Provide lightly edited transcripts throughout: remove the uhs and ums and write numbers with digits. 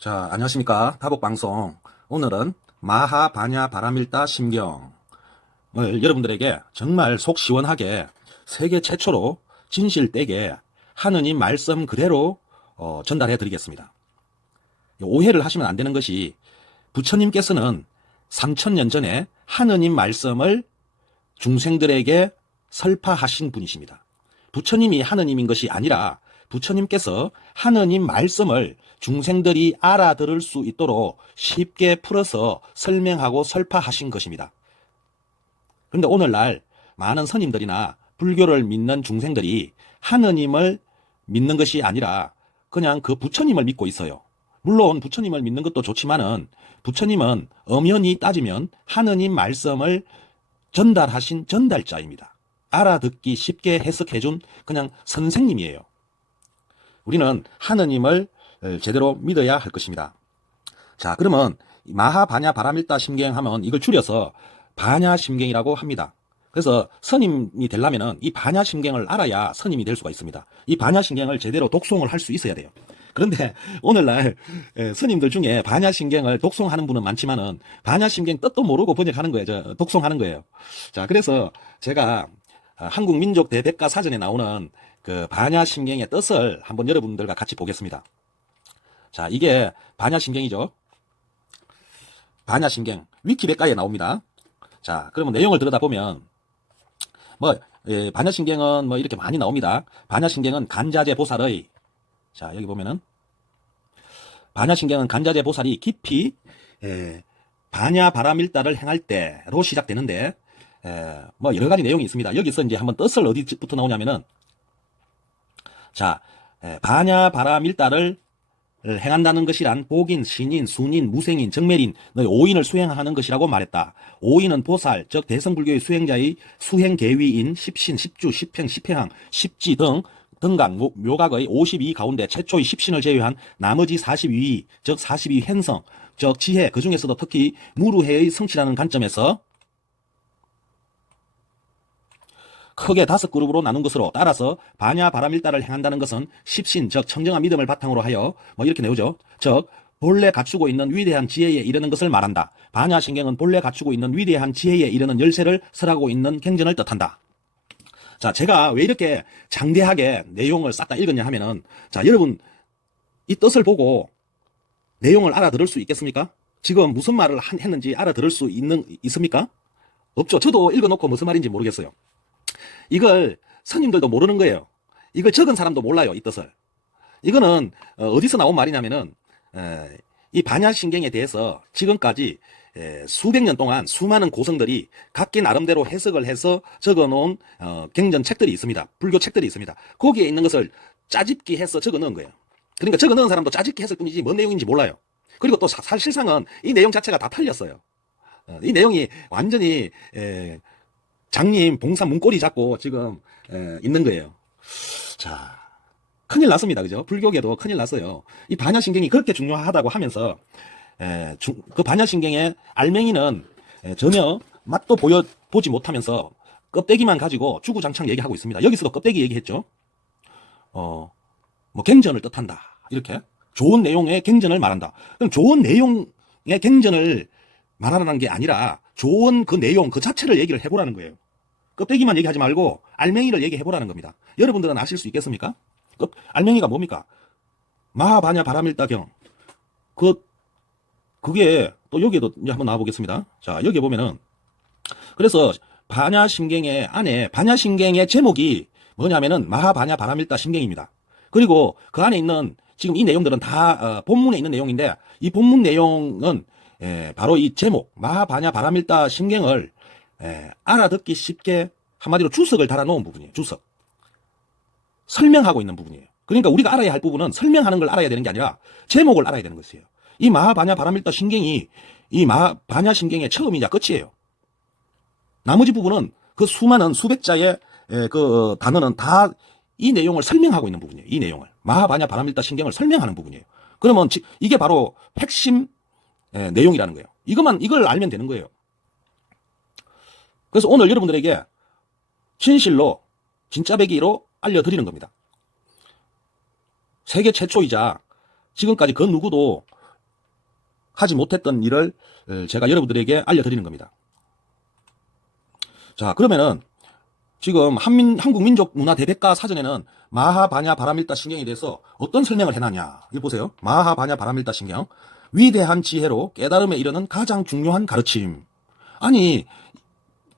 자, 안녕하십니까. 다복방송. 오늘은 마하바냐 바라밀다 심경을 여러분들에게 정말 속 시원하게 세계 최초로 진실되게 하느님 말씀 그대로 전달해 드리겠습니다. 오해를 하시면 안 되는 것이 부처님께서는 3000년 전에 하느님 말씀을 중생들에게 설파하신 분이십니다. 부처님이 하느님인 것이 아니라 부처님께서 하느님 말씀을 중생들이 알아들을 수 있도록 쉽게 풀어서 설명하고 설파하신 것입니다. 그런데 오늘날 많은 스님들이나 불교를 믿는 중생들이 하느님을 믿는 것이 아니라 그냥 그 부처님을 믿고 있어요. 물론 부처님을 믿는 것도 좋지만은 부처님은 엄연히 따지면 하느님 말씀을 전달하신 전달자입니다. 알아듣기 쉽게 해석해준 그냥 선생님이에요. 우리는 하느님을 제대로 믿어야 할 것입니다. 자, 그러면 마하바냐 바라밀다 심경 하면 이걸 줄여서 바냐 심경이라고 합니다. 그래서 스님이 되려면은 이 바냐 심경을 알아야 스님이 될 수가 있습니다. 이 바냐 심경을 제대로 독송을 할 수 있어야 돼요. 그런데 오늘날 스님들 중에 바냐 심경을 독송하는 분은 많지만은 바냐 심경 뜻도 모르고 번역하는 거예요. 독송하는 거예요. 자, 그래서 제가 한국 민족 대백과 사전에 나오는 그 바냐 심경의 뜻을 한번 여러분들과 같이 보겠습니다. 자, 이게 바냐 심경이죠. 바냐 심경 위키백과에 나옵니다. 자, 그러면 내용을 들여다보면 바냐 심경은 이렇게 많이 나옵니다. 바냐 심경은 간자재 보살의, 자, 여기 보면은 바냐 심경은 간자재 보살이 깊이 바냐 바라밀다를 행할 때로 시작되는데 여러 가지 내용이 있습니다. 여기서 이제 한번 뜻을 어디부터 나오냐면은, 자, 바냐 바라밀다를 행한다는 것이란 복인, 신인, 순인, 무생인, 정멸인 너희 5인을 수행하는 것이라고 말했다. 5인은 보살, 즉 대성불교의 수행자의 수행계위인 십신, 십주, 십행, 십행항, 십지 등 등각, 묘각의 52 가운데 최초의 십신을 제외한 나머지 42위, 즉 42 행성, 즉 지혜, 그 중에서도 특히 무루해의 성취라는 관점에서 크게 5그룹으로 나눈 것으로, 따라서 바냐 바라밀다를 행한다는 것은 십신, 즉 청정한 믿음을 바탕으로 하여 이렇게 내오죠. 즉 본래 갖추고 있는 위대한 지혜에 이르는 것을 말한다. 바냐 심경은 본래 갖추고 있는 위대한 지혜에 이르는 열쇠를 설하고 있는 경전을 뜻한다. 자, 제가 왜 이렇게 장대하게 내용을 싹 다 읽었냐 하면은, 자, 여러분 이 뜻을 보고 내용을 알아들을 수 있겠습니까? 지금 무슨 말을 했는지 알아들을 수 있습니까? 없죠. 저도 읽어놓고 무슨 말인지 모르겠어요. 이걸 스님들도 모르는 거예요. 이걸 적은 사람도 몰라요, 이 뜻을. 이거는 어디서 나온 말이냐면은 이 바냐 심경에 대해서 지금까지 수백 년 동안 수많은 고성들이 각기 나름대로 해석을 해서 적어놓은 경전 책들이 있습니다. 불교 책들이 있습니다. 거기에 있는 것을 짜집기 해서 적어놓은 거예요. 그러니까 적어놓은 사람도 짜집기 했을 뿐이지 뭔 내용인지 몰라요. 그리고 또 사실상은 이 내용 자체가 다 틀렸어요. 이 내용이 완전히 장님 봉사 문고리 잡고 지금 있는 거예요. 자, 큰일 났습니다. 그죠? 불교계도 큰일 났어요. 이 바냐 심경이 그렇게 중요하다고 하면서 그 바냐 심경의 알맹이는 전혀 맛도 보지 못하면서 껍데기만 가지고 주구장창 얘기하고 있습니다. 여기서도 껍데기 얘기했죠. 갱전을 뜻한다. 이렇게 좋은 내용의 갱전을 말한다. 그럼 좋은 내용의 갱전을 말하라는 게 아니라 좋은 그 내용 그 자체를 얘기를 해보라는 거예요. 껍데기만 얘기하지 말고 알맹이를 얘기해보라는 겁니다. 여러분들은 아실 수 있겠습니까? 알맹이가 뭡니까? 마하바냐 바라밀다경. 그게 또 여기에도 이제 한번 나와보겠습니다. 자, 여기 보면은, 그래서 바냐 심경의 안에, 바냐 심경의 제목이 뭐냐면은 마하바냐 바라밀다 심경입니다. 그리고 그 안에 있는 지금 이 내용들은 다 본문에 있는 내용인데, 이 본문 내용은 바로 이 제목 마하바냐 바라밀다 심경을 알아듣기 쉽게 한마디로 주석을 달아놓은 부분이에요. 주석. 설명하고 있는 부분이에요. 그러니까 우리가 알아야 할 부분은 설명하는 걸 알아야 되는 게 아니라 제목을 알아야 되는 것이에요. 이 마하바냐 바라밀다 심경이 이 마하바냐 심경의 처음이자 끝이에요. 나머지 부분은 그 수많은 수백자의 그 단어는 다 이 내용을 설명하고 있는 부분이에요. 이 내용을. 마하바냐 바라밀다 심경을 설명하는 부분이에요. 그러면 이게 바로 핵심 내용이라는 거예요. 이걸 알면 되는 거예요. 그래서 오늘 여러분들에게 진실로 진짜배기로 알려드리는 겁니다. 세계 최초이자 지금까지 그 누구도 하지 못했던 일을 제가 여러분들에게 알려드리는 겁니다. 자, 그러면은 지금 한국민족문화대백과 사전에는 마하, 바냐, 바라밀다 신경에 대해서 어떤 설명을 해놨냐. 이거 보세요. 마하, 바냐, 바라밀다 신경. 위대한 지혜로 깨달음에 이르는 가장 중요한 가르침. 아니,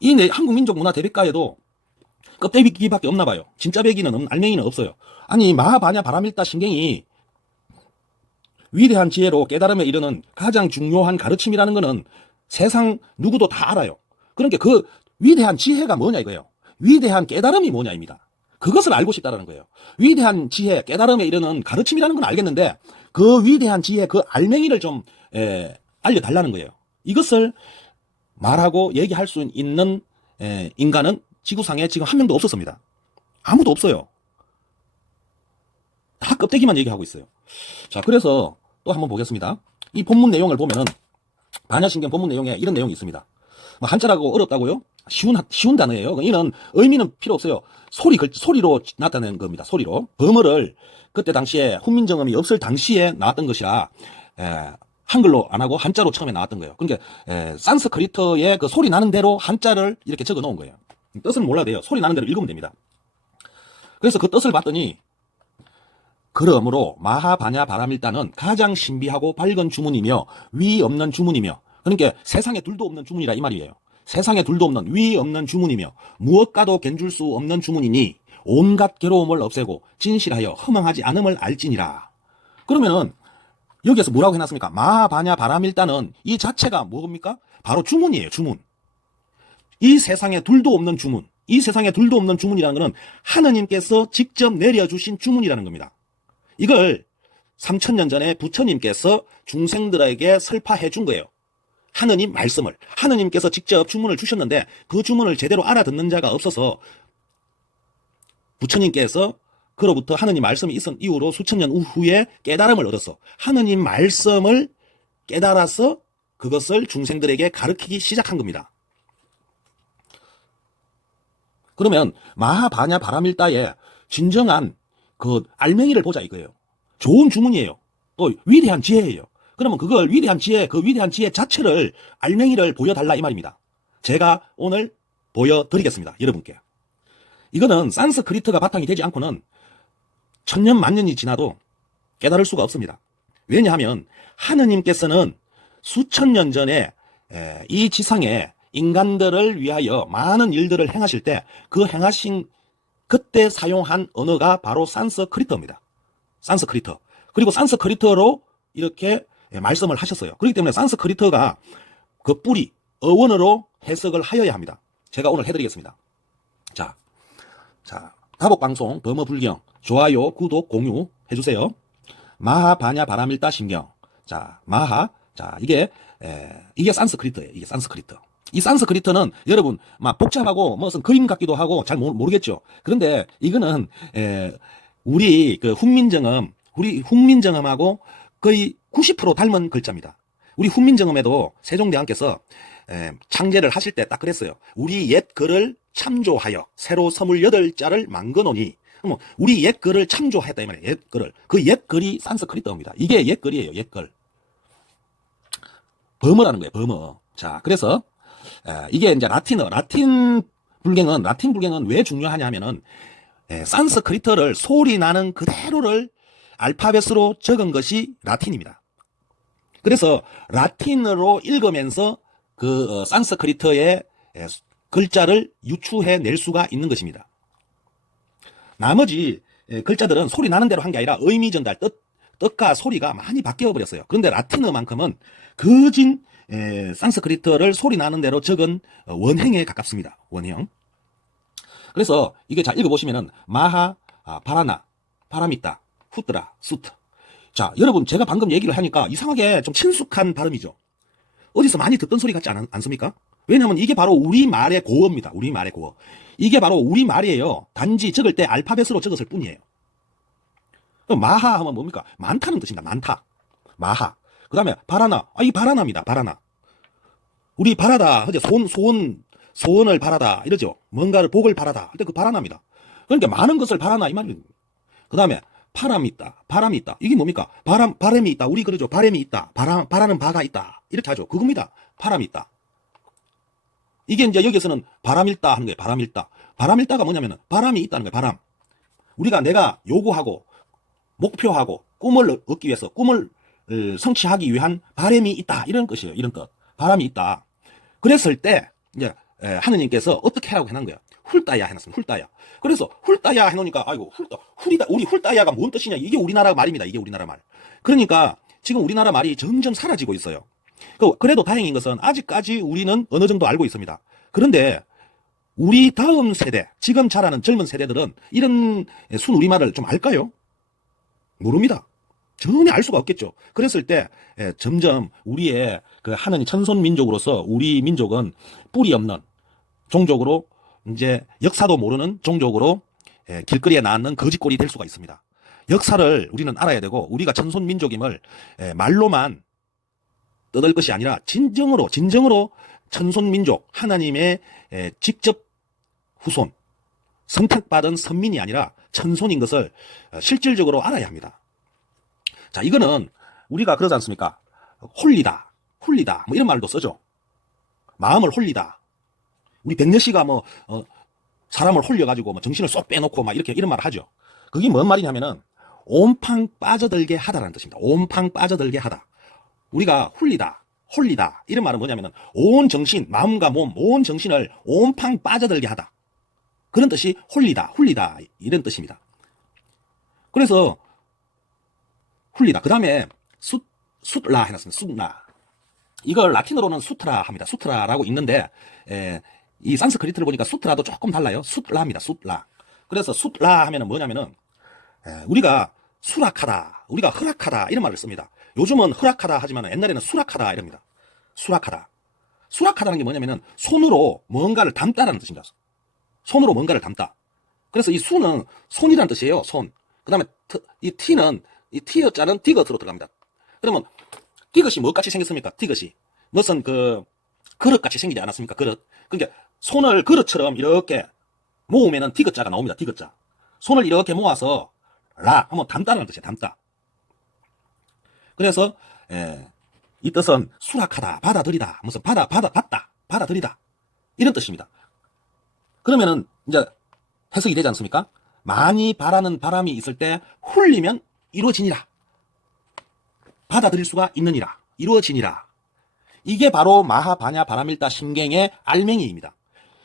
이 한국민족문화대백과에도 껍데기밖에 없나 봐요. 진짜 배기는, 알맹이는 없어요. 아니, 마하, 바냐, 바라밀다 신경이 위대한 지혜로 깨달음에 이르는 가장 중요한 가르침이라는 거는 세상 누구도 다 알아요. 그러니까 그 위대한 지혜가 뭐냐 이거예요. 위대한 깨달음이 뭐냐입니다. 그것을 알고 싶다라는 거예요. 위대한 지혜, 깨달음에 이르는 가르침이라는 건 알겠는데 그 위대한 지혜, 그 알맹이를 좀 알려달라는 거예요. 이것을 말하고 얘기할 수 있는 인간은 지구상에 지금 한 명도 없었습니다. 아무도 없어요. 다 껍데기만 얘기하고 있어요. 자, 그래서 또 한번 보겠습니다. 이 본문 내용을 보면은 반야신경 본문 내용에 이런 내용이 있습니다. 뭐 한자라고 어렵다고요? 쉬운 단어예요. 이는 의미는 필요 없어요. 소리로 나타낸 겁니다. 소리로. 범어를 그때 당시에 훈민정음이 없을 당시에 나왔던 것이라 한글로 안 하고 한자로 처음에 나왔던 거예요. 그러니까 산스크리트의 그 소리 나는 대로 한자를 이렇게 적어 놓은 거예요. 뜻을 몰라도 돼요. 소리 나는 대로 읽으면 됩니다. 그래서 그 뜻을 봤더니 그러므로 마하, 바냐, 바라밀다는 가장 신비하고 밝은 주문이며 위 없는 주문이며, 그러니까 세상에 둘도 없는 주문이라 이 말이에요. 세상에 둘도 없는 위 없는 주문이며 무엇과도 견줄 수 없는 주문이니 온갖 괴로움을 없애고 진실하여 허망하지 않음을 알지니라. 그러면은 여기에서 뭐라고 해놨습니까? 마하, 바냐, 바라밀다는 이 자체가 뭡니까? 바로 주문이에요. 주문. 이 세상에 둘도 없는 주문. 이 세상에 둘도 없는 주문이라는 것은 하느님께서 직접 내려주신 주문이라는 겁니다. 이걸 3000년 전에 부처님께서 중생들에게 설파해 준 거예요. 하느님 말씀을. 하느님께서 직접 주문을 주셨는데 그 주문을 제대로 알아듣는 자가 없어서 부처님께서 그로부터 하느님 말씀이 있은 이후로 수천 년 후에 깨달음을 얻었어. 하느님 말씀을 깨달아서 그것을 중생들에게 가르치기 시작한 겁니다. 그러면 마하, 바냐, 바라밀다의 진정한 그 알맹이를 보자 이거예요. 좋은 주문이에요. 또 위대한 지혜예요. 그러면 그걸 위대한 지혜, 그 위대한 지혜 자체를 알맹이를 보여달라 이 말입니다. 제가 오늘 보여드리겠습니다. 여러분께. 이거는 산스크리트가 바탕이 되지 않고는 천년 만년이 지나도 깨달을 수가 없습니다. 왜냐하면 하느님께서는 수천 년 전에 이 지상에 인간들을 위하여 많은 일들을 행하실 때 그 행하신 그때 사용한 언어가 바로 산스크리트입니다. 산스크리트. 그리고 산스크리트로 이렇게 말씀을 하셨어요. 그렇기 때문에 산스크리트가 그 뿌리, 어원으로 해석을 하여야 합니다. 제가 오늘 해드리겠습니다. 자, 다복방송 범어불경 좋아요, 구독, 공유 해주세요. 마하, 바냐, 바라밀다, 심경. 자, 마하. 자, 이게 산스크리트예요. 이게 산스크리트. 이 산스크리트는 여러분 막 복잡하고 무슨 그림 같기도 하고 잘 모르겠죠. 그런데 이거는 우리 그 훈민정음하고 거의 90% 닮은 글자입니다. 우리 훈민정음에도 세종대왕께서 창제를 하실 때 딱 그랬어요. 우리 옛 글을 참조하여 새로 28자를 만거노니. 우리 옛 글을 참조했다 이 말이에요. 옛 글을. 그 옛 글이 산스크리트입니다. 이게 옛 글이에요. 옛 글. 범어라는 거예요. 범어. 자, 그래서 이게 이제 라틴어. 라틴 불경은 왜 중요하냐 하면은 산스크리트를 소리 나는 그대로를 알파벳으로 적은 것이 라틴입니다. 그래서 라틴어로 읽으면서 그 산스크리트의 글자를 유추해 낼 수가 있는 것입니다. 나머지 글자들은 소리 나는 대로 한 게 아니라 의미 전달, 뜻과 소리가 많이 바뀌어 버렸어요. 그런데 라틴어만큼은 거진 산스크리트를 소리 나는 대로 적은 원형에 가깝습니다. 원형. 그래서 이게 잘 읽어보시면은 마하, 바라나, 바라밀다, 후드라, 수트. 자, 여러분 제가 방금 얘기를 하니까 이상하게 좀 친숙한 발음이죠. 어디서 많이 듣던 소리 같지 않습니까? 왜냐면 이게 바로 우리말의 고어입니다. 우리말의 고어. 이게 바로 우리말이에요. 단지 적을 때 알파벳으로 적었을 뿐이에요. 마하 하면 뭡니까? 많다는 뜻입니다. 많다. 마하. 그 다음에 바라나. 이 바라나입니다. 바라나. 우리 바라다. 이제 소원을 바라다. 이러죠. 뭔가를 복을 바라다. 근데 그 바라나입니다. 그러니까 많은 것을 바라나 이 말입니다. 그 다음에 바람이 있다. 바람이 있다. 이게 뭡니까? 바람이 있다. 우리 그러죠. 바람이 있다. 바라는 바가 있다. 이렇게 하죠. 그겁니다. 바람이 있다. 이게 이제 여기서는 바람일다 하는 거예요. 바람일다. 바람일다가 뭐냐면은 바람이 있다는 거예요. 바람. 우리가 내가 요구하고 목표하고 꿈을 얻기 위해서 꿈을 성취하기 위한 바람이 있다. 이런 뜻이에요. 이런 뜻. 바람이 있다. 그랬을 때 이제 하느님께서 어떻게 하라고 해놓은 거야? 훌따야 해놨습니다. 훌따야. 그래서 훌따야 해놓으니까 아이고 훌이다. 우리 훌따야가 뭔 뜻이냐? 이게 우리나라 말입니다. 이게 우리나라 말. 그러니까 지금 우리나라 말이 점점 사라지고 있어요. 그래도 다행인 것은 아직까지 우리는 어느 정도 알고 있습니다. 그런데 우리 다음 세대, 지금 자라는 젊은 세대들은 이런 순우리말을 좀 알까요? 모릅니다. 전혀 알 수가 없겠죠. 그랬을 때 점점 우리의 그 하느님 천손 민족으로서 우리 민족은 뿌리 없는 종족으로 이제 역사도 모르는 종족으로 길거리에 나앉는 거짓골이 될 수가 있습니다. 역사를 우리는 알아야 되고 우리가 천손 민족임을 말로만 떠들 것이 아니라 진정으로 천손 민족 하나님의 직접 후손 선택받은 선민이 아니라 천손인 것을 실질적으로 알아야 합니다. 자, 이거는 우리가 그러지 않습니까? 홀리다 뭐 이런 말도 쓰죠. 마음을 홀리다. 우리 백녀씨가 사람을 홀려가지고 정신을 쏙 빼놓고 막 이런 말을 하죠. 그게 뭔 말이냐면은 온팡 빠져들게 하다라는 뜻입니다. 온팡 빠져들게 하다. 우리가 홀리다 이런 말은 뭐냐면은 온 정신, 마음과 몸, 온 정신을 온팡 빠져들게 하다. 그런 뜻이 홀리다 이런 뜻입니다. 그래서 홀리다. 그 다음에 수트라 해놨습니다. 수트라. 이걸 라틴어로는 수트라 합니다. 수트라라고 읽는데 이 산스크리트를 보니까 수트라도 조금 달라요. 수트라입니다. 수트라. 그래서 수트라 하면은 뭐냐면은 우리가 수락하다, 우리가 허락하다 이런 말을 씁니다. 요즘은 허락하다 하지만 옛날에는 수락하다 이럽니다. 수락하다는 게 뭐냐면은 손으로 뭔가를 담다라는 뜻입니다. 손으로 뭔가를 담다. 그래서 이 수는 손이라는 뜻이에요. 손. 그 다음에 이 티는 이 티어자는 디귿으로 들어갑니다. 그러면 디귿이 뭐같이 생겼습니까? 디귿이 무슨 그릇같이 생기지 않았습니까? 그릇. 그러니까 손을 그릇처럼 이렇게 모으면은 디귿자가 나옵니다. 디귿자. 손을 이렇게 모아서 하면 담다라는 뜻이에요. 담다. 그래서 이 뜻은 수락하다, 받아들이다, 무슨 받아들이다 이런 뜻입니다. 그러면은 이제 해석이 되지 않습니까? 많이 바라는 바람이 있을 때 훌리면 이루어지니라. 받아들일 수가 있느니라. 이루어지니라. 이게 바로 마하 바냐 바라밀다 심경의 알맹이입니다.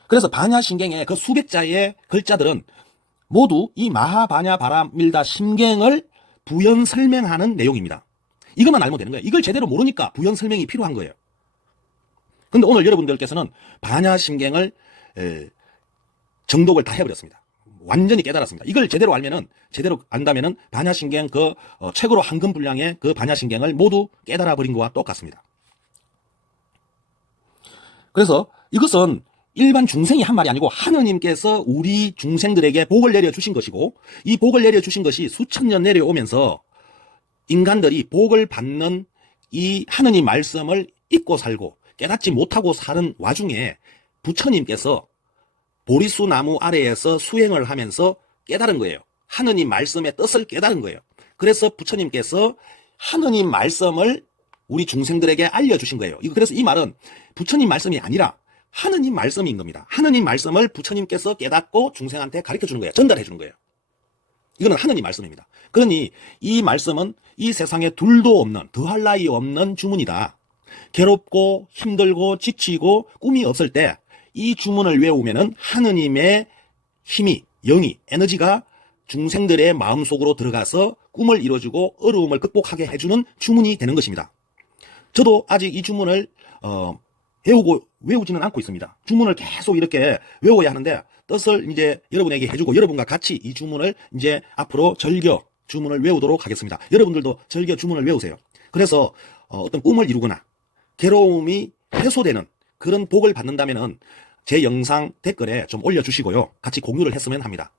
그래서 바냐 심경의 그 수백 자의 글자들은 모두 이 마하 바냐 바라밀다 심경을 부연 설명하는 내용입니다. 이것만 알면 되는 거예요. 이걸 제대로 모르니까 부연 설명이 필요한 거예요. 근데 오늘 여러분들께서는 바냐 심경을 정독을 다 해버렸습니다. 완전히 깨달았습니다. 이걸 제대로 안다면은 반야신경 최고로 황금 분량의 그 반야신경을 모두 깨달아 버린 것과 똑같습니다. 그래서 이것은 일반 중생이 한 말이 아니고 하느님께서 우리 중생들에게 복을 내려주신 것이고, 이 복을 내려주신 것이 수천 년 내려오면서 인간들이 복을 받는 이 하느님 말씀을 잊고 살고 깨닫지 못하고 사는 와중에 부처님께서 보리수 나무 아래에서 수행을 하면서 깨달은 거예요. 하느님 말씀의 뜻을 깨달은 거예요. 그래서 부처님께서 하느님 말씀을 우리 중생들에게 알려주신 거예요. 그래서 이 말은 부처님 말씀이 아니라 하느님 말씀인 겁니다. 하느님 말씀을 부처님께서 깨닫고 중생한테 가르쳐 주는 거예요. 전달해 주는 거예요. 이거는 하느님 말씀입니다. 그러니 이 말씀은 이 세상에 둘도 없는, 더할 나위 없는 주문이다. 괴롭고 힘들고 지치고 꿈이 없을 때 이 주문을 외우면은 하느님의 힘이, 영이, 에너지가 중생들의 마음속으로 들어가서 꿈을 이뤄주고 어려움을 극복하게 해주는 주문이 되는 것입니다. 저도 아직 이 주문을 외우지는 않고 있습니다. 주문을 계속 이렇게 외워야 하는데 뜻을 이제 여러분에게 해주고 여러분과 같이 이 주문을 이제 앞으로 절겨 주문을 외우도록 하겠습니다. 여러분들도 절겨 주문을 외우세요. 그래서 어떤 꿈을 이루거나 괴로움이 해소되는 그런 복을 받는다면은 제 영상 댓글에 좀 올려주시고요. 같이 공유를 했으면 합니다.